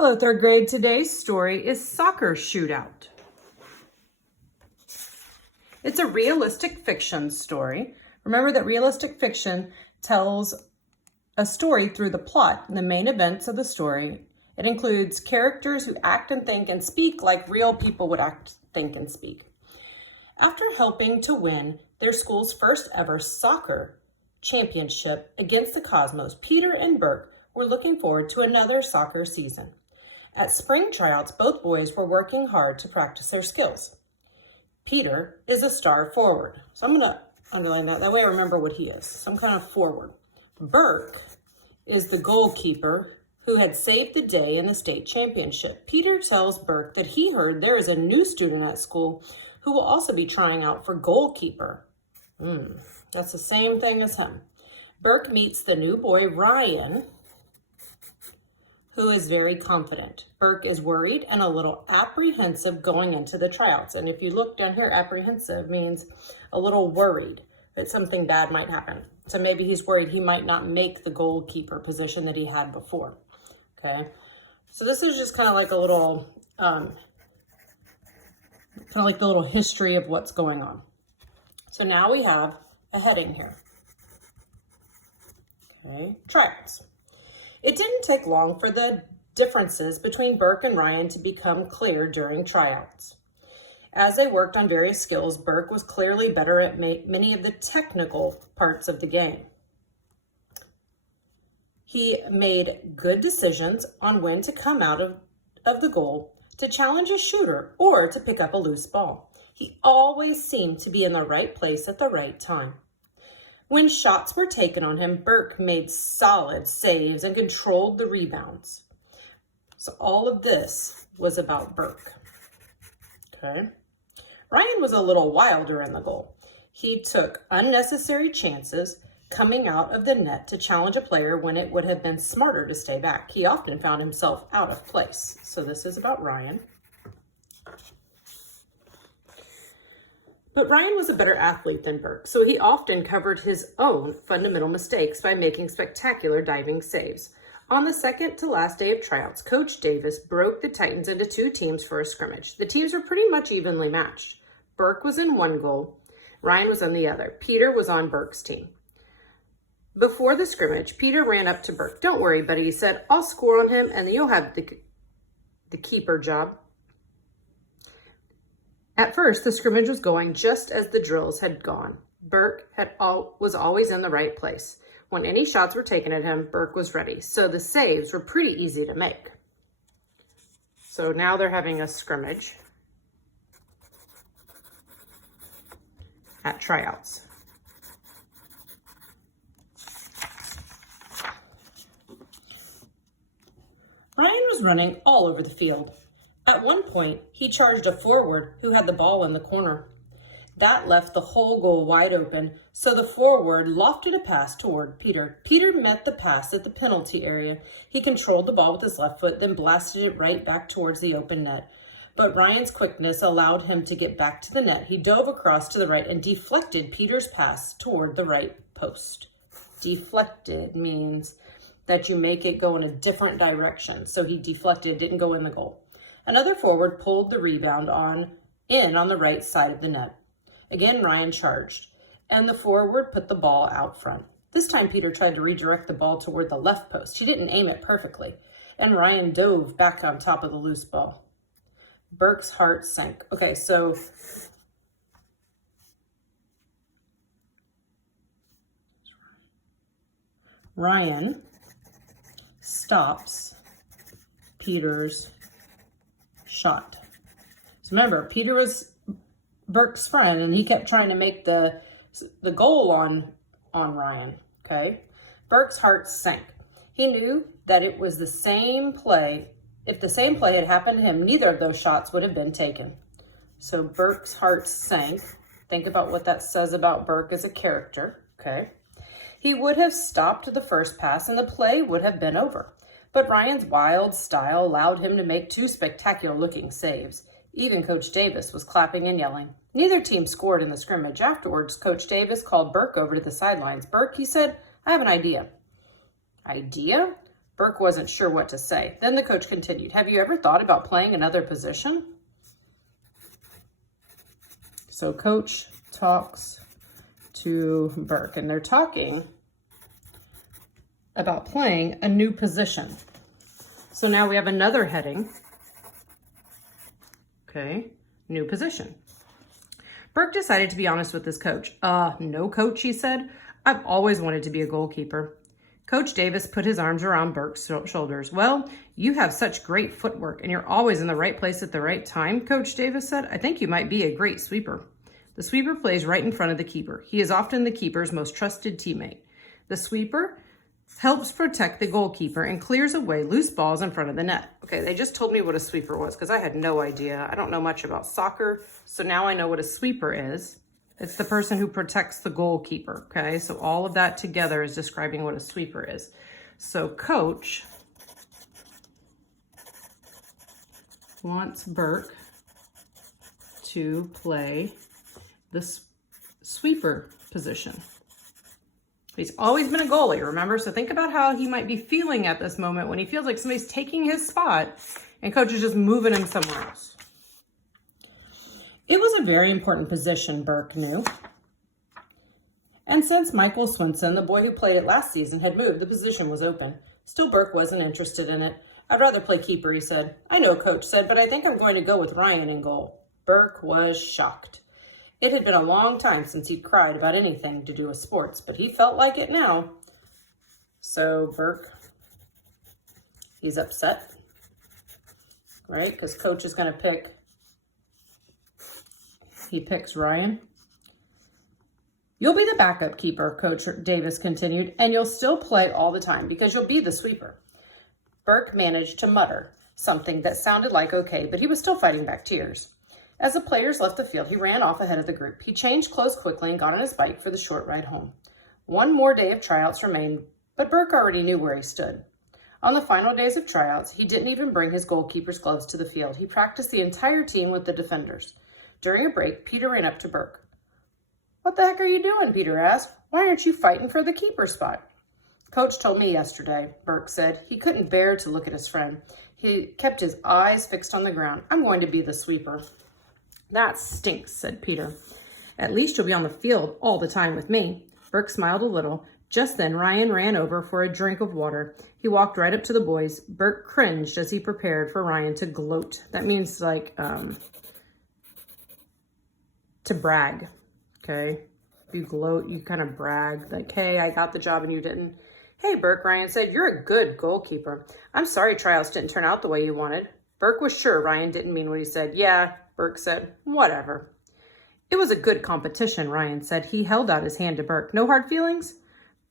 Hello, third grade. Today's story is Soccer Shootout. It's a realistic fiction story. Remember that realistic fiction tells a story through the plot and the main events of the story. It includes characters who act and think and speak like real people would act, think, and speak. After helping to win their school's first ever soccer championship against the Cosmos, Peter and Burke were looking forward to another soccer season. At spring tryouts, both boys were working hard to practice their skills. Peter is a star forward. So I'm going to underline that. That way I remember what he is. Some kind of forward. Burke is the goalkeeper who had saved the day in the state championship. Peter tells Burke that he heard there is a new student at school who will also be trying out for goalkeeper. That's the same thing as him. Burke meets the new boy, Ryan, who is very confident. Burke is worried and a little apprehensive going into the tryouts. And if you look down here, apprehensive means a little worried that something bad might happen. So maybe he's worried he might not make the goalkeeper position that he had before. Okay, so this is just kind of like a little, kind of like the little history of what's going on. So now we have a heading here. Okay, tryouts. It didn't take long for the differences between Burke and Ryan to become clear during tryouts. As they worked on various skills, Burke was clearly better at many of the technical parts of the game. He made good decisions on when to come out of the goal, to challenge a shooter, or to pick up a loose ball. He always seemed to be in the right place at the right time. When shots were taken on him, Burke made solid saves and controlled the rebounds. So all of this was about Burke. Okay. Ryan was a little wilder in the goal. He took unnecessary chances coming out of the net to challenge a player when it would have been smarter to stay back. He often found himself out of place. So this is about Ryan. But Ryan was a better athlete than Burke, so he often covered his own fundamental mistakes by making spectacular diving saves. On the second to last day of tryouts, Coach Davis broke the Titans into two teams for a scrimmage. The teams were pretty much evenly matched. Burke was in one goal, Ryan was on the other. Peter was on Burke's team. Before the scrimmage, Peter ran up to Burke. "Don't worry, buddy," he said. "I'll score on him, and then you'll have the keeper job." At first, the scrimmage was going just as the drills had gone. Burke was always in the right place. When any shots were taken at him, Burke was ready. So the saves were pretty easy to make. So now they're having a scrimmage at tryouts. Ryan was running all over the field. At one point, he charged a forward who had the ball in the corner. That left the whole goal wide open, so the forward lofted a pass toward Peter. Peter met the pass at the penalty area. He controlled the ball with his left foot, then blasted it right back towards the open net. But Ryan's quickness allowed him to get back to the net. He dove across to the right and deflected Peter's pass toward the right post. Deflected means that you make it go in a different direction. So he deflected, didn't go in the goal. Another forward pulled the rebound on the right side of the net. Again, Ryan charged, and the forward put the ball out front. This time, Peter tried to redirect the ball toward the left post. He didn't aim it perfectly, and Ryan dove back on top of the loose ball. Burke's heart sank. Okay, so Ryan stops Peter's shot. So remember, Peter was Burke's friend, and he kept trying to make the goal on Ryan. Okay, Burke's heart sank. He knew that it was the same play. If the same play had happened to him, neither of those shots would have been taken. So Burke's heart sank. Think about what that says about Burke as a character. Okay, he would have stopped the first pass, and the play would have been over. But Ryan's wild style allowed him to make two spectacular-looking saves. Even Coach Davis was clapping and yelling. Neither team scored in the scrimmage. Afterwards, Coach Davis called Burke over to the sidelines. "Burke," he said, "I have an idea." "Idea? Burke wasn't sure what to say. Then the coach continued, have you ever thought about playing another position? So coach talks to Burke, and they're talking about playing a new position. So now we have another heading. Okay, new position. Burke decided to be honest with his coach. No, coach, he said. I've always wanted to be a goalkeeper. Coach Davis put his arms around Burke's shoulders. Well, you have such great footwork and you're always in the right place at the right time, Coach Davis said. I think you might be a great sweeper. The sweeper plays right in front of the keeper. He is often the keeper's most trusted teammate. The sweeper helps protect the goalkeeper and clears away loose balls in front of the net. Okay, they just told me what a sweeper was because I had no idea. I don't know much about soccer, so now I know what a sweeper is. It's the person who protects the goalkeeper, okay? So all of that together is describing what a sweeper is. So coach wants Burke to play the sweeper position. He's always been a goalie, remember? So think about how he might be feeling at this moment when he feels like somebody's taking his spot and coach is just moving him somewhere else. It was a very important position, Burke knew. And since Michael Swinson, the boy who played it last season, had moved, the position was open. Still, Burke wasn't interested in it. I'd rather play keeper, he said. I know, coach said, but I think I'm going to go with Ryan in goal. Burke was shocked. It had been a long time since he'd cried about anything to do with sports, but he felt like it now. So Burke, he's upset, right? Because coach is going to pick. He picks Ryan. You'll be the backup keeper, Coach Davis continued, and you'll still play all the time because you'll be the sweeper. Burke managed to mutter something that sounded like okay, but he was still fighting back tears. As the players left the field, he ran off ahead of the group. He changed clothes quickly and got on his bike for the short ride home. One more day of tryouts remained, but Burke already knew where he stood. On the final days of tryouts, he didn't even bring his goalkeeper's gloves to the field. He practiced the entire team with the defenders. During a break, Peter ran up to Burke. What the heck are you doing? Peter asked. Why aren't you fighting for the keeper spot? Coach told me yesterday, Burke said. He couldn't bear to look at his friend. He kept his eyes fixed on the ground. I'm going to be the sweeper. That stinks, said Peter. At least you'll be on the field all the time with me. Burke smiled a little. Just then, Ryan ran over for a drink of water. He walked right up to the boys. Burke cringed as he prepared for Ryan to gloat. That means like, to brag, okay? If you gloat, you kind of brag, like, hey, I got the job and you didn't. Hey, Burke, Ryan said, you're a good goalkeeper. I'm sorry tryouts didn't turn out the way you wanted. Burke was sure Ryan didn't mean what he said. Yeah, Burke said, whatever. It was a good competition, Ryan said. He held out his hand to Burke. No hard feelings?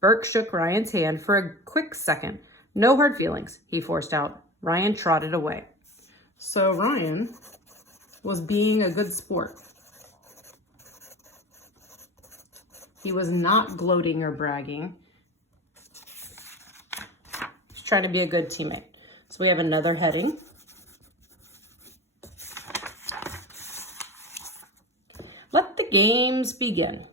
Burke shook Ryan's hand for a quick second. No hard feelings, he forced out. Ryan trotted away. So Ryan was being a good sport. He was not gloating or bragging. He's trying to be a good teammate. So we have another heading. Let the games begin.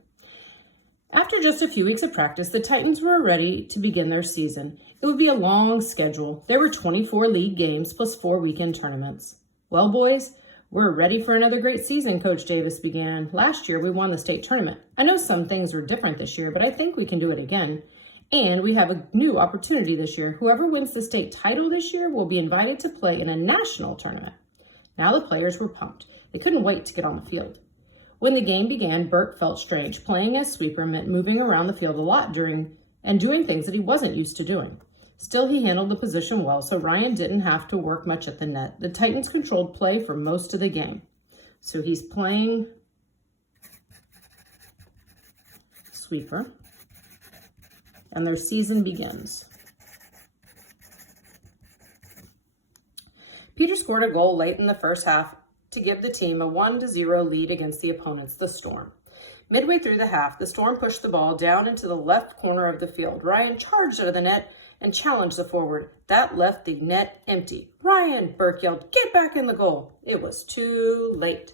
After just a few weeks of practice, the Titans were ready to begin their season. It would be a long schedule. There were 24 league games plus 4 weekend tournaments. Well, boys, we're ready for another great season, Coach Davis began. Last year, we won the state tournament. I know some things were different this year, but I think we can do it again. And we have a new opportunity this year. Whoever wins the state title this year will be invited to play in a national tournament. Now the players were pumped. They couldn't wait to get on the field. When the game began, Burke felt strange. Playing as sweeper meant moving around the field a lot and doing things that he wasn't used to doing. Still, he handled the position well, so Ryan didn't have to work much at the net. The Titans controlled play for most of the game. So he's playing sweeper, and their season begins. Peter scored a goal late in the first half to give the team a 1-0 lead against the opponents, the Storm. Midway through the half, the Storm pushed the ball down into the left corner of the field. Ryan charged out of the net and challenged the forward. That left the net empty. Ryan, Burke yelled, get back in the goal. It was too late.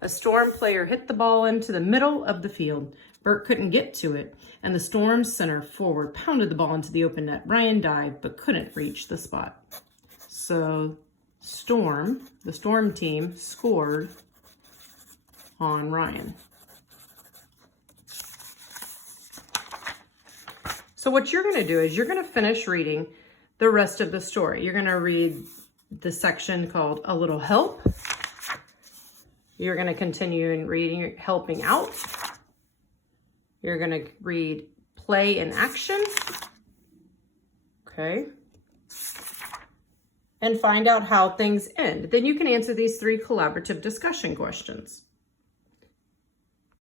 A Storm player hit the ball into the middle of the field. Bert couldn't get to it, and the Storm center forward pounded the ball into the open net. Ryan dived, but couldn't reach the spot. So the Storm team scored on Ryan. So what you're going to do is you're going to finish reading the rest of the story. You're going to read the section called A Little Help. You're going to continue in reading Helping Out. You're going to read Play in Action. Okay. And find out how things end. Then you can answer these 3 collaborative discussion questions.